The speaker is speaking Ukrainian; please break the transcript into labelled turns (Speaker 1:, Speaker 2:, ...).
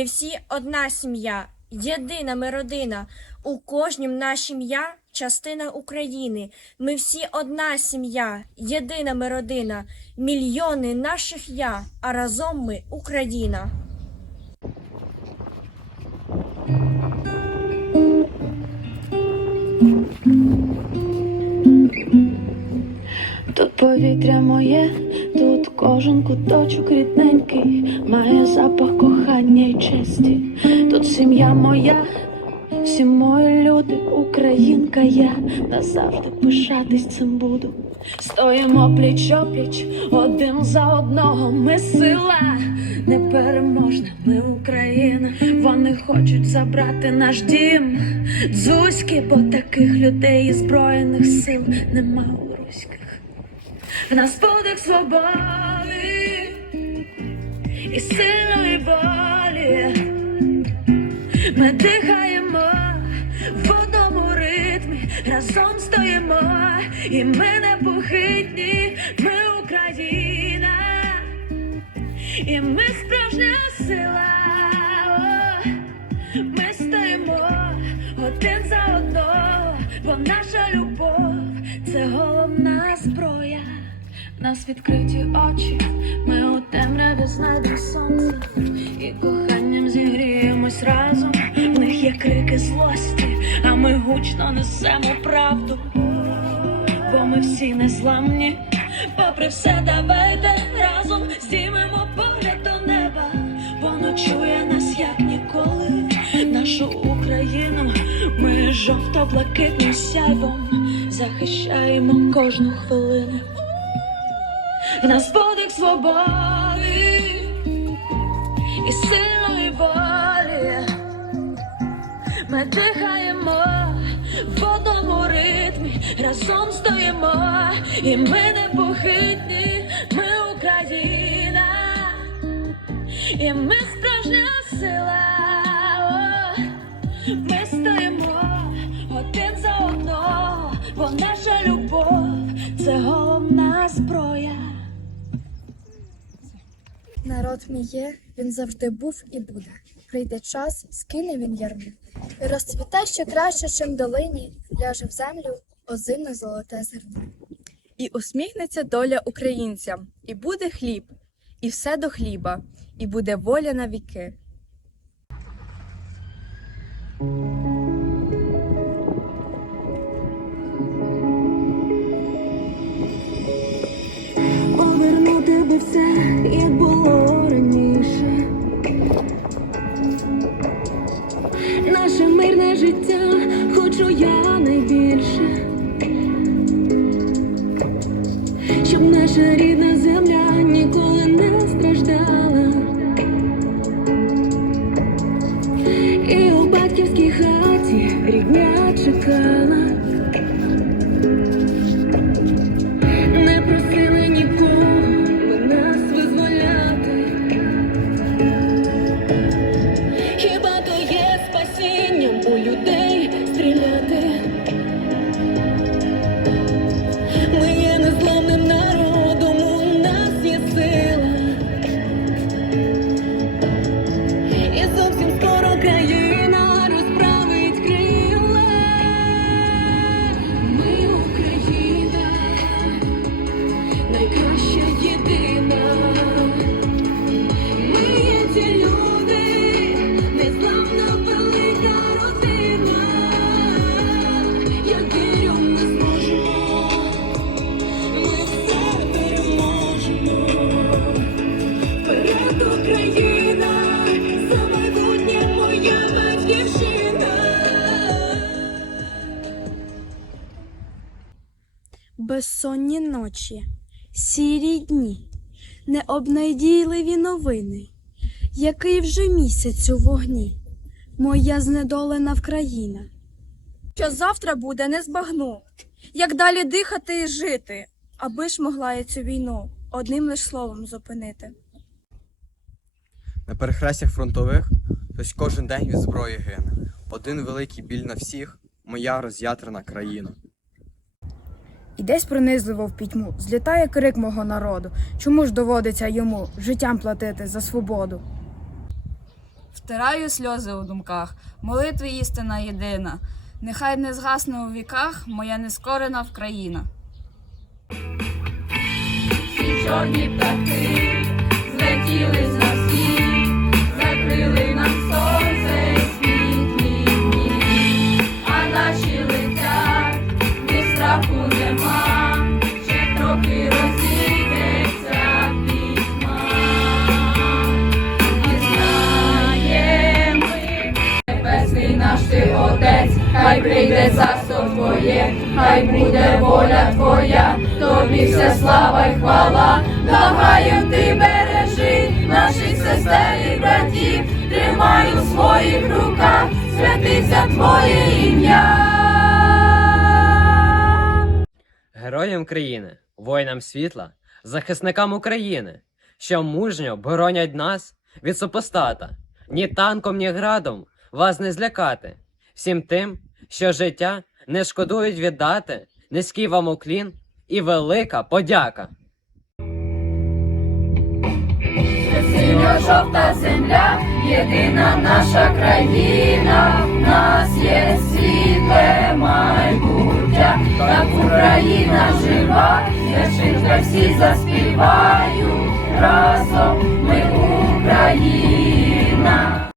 Speaker 1: Ми всі одна сім'я, єдина ми родина. У кожнім нашім я частина України. Ми всі одна сім'я, єдина ми родина. Мільйони наших я, а разом ми Україна.
Speaker 2: Тут повітря моє, тут кожен куточок рідненький, має запах кохання й честі. Тут сім'я моя, всі мої люди, українка я назавжди пишатись цим буду. Стоїмо пліч опліч, один за одного. Ми сила непереможна, ми Україна. Вони хочуть забрати наш дім. Дзузьки, бо таких людей і збройних сил нема у руських. В нас подих свободи і сильної волі. Ми дихаємо в одному ритмі, разом стоїмо, і ми непохитні, ми Україна, і ми справжня сила. Ми стоїмо один за одного, бо наша любов це головна зброя. Нас відкриті очі, ми темряві знайдемо сонце і коханням зігріємось разом. В них є крики злості, а ми гучно несемо правду. Бо ми всі незламні, попри все, давайте разом здіймемо погляд до неба, воно чує нас як ніколи. Нашу Україну ми жовто-блакитним сяйвом захищаємо кожну хвилину. В нас подих свободи і сильної волі. Ми дихаємо в одному ритмі, разом стоїмо, і ми непохитні, ми Україна, і ми справжня сила. Ми стоїмо один за одного, бо наша любов це головна зброя.
Speaker 3: Народ мій є, він завжди був і буде. Прийде час, скине він ярмо. І розцвіте ще краще, чим долині, ляже в землю озимне золоте зерно.
Speaker 4: І усміхнеться доля українцям, і буде хліб, і все до хліба, і буде воля на
Speaker 2: Щоб наша рідна земля ніколи не страждала.
Speaker 4: Безсонні ночі, сірі дні, необнадійливі новини, який вже місяць у вогні, моя знедолена Вкраїна. Що завтра буде, не збагну, як далі дихати і жити, аби ж могла я цю війну одним лиш словом зупинити.
Speaker 5: На перехрестях фронтових хтось кожен день від зброї гине. Один великий біль на всіх моя роз'ятрена країна.
Speaker 6: І десь пронизливо в пітьму злітає крик мого народу. Чому ж доводиться йому життям платити за свободу?
Speaker 7: Втираю сльози у думках, молитви істина єдина. Нехай не згасне у віках моя нескорена Вкраїна. Всі чорні птахи злетіли за всіх, закрили нам сонце світлі дні, а наші летять, ні страху нема, ще трохи розійдеться пітьма. І знаємо небесний наш ти отець, хай прийде царство твоє, хай буде воля твоя, тобі вся слава й хвала, благаєм ти тримай у своїх руках, святиться твоє ім'я.
Speaker 8: Героям країни, воїнам світла, захисникам України, що мужньо боронять нас від супостата, ні танком, ні градом вас не злякати. Всім тим, що життя не шкодують віддати, низький вам уклін і велика подяка.
Speaker 7: Синьо-жовта земля, єдина наша країна, в нас є світле майбуття, так Україна жива, дівчинка всі заспівають разом ми Україна.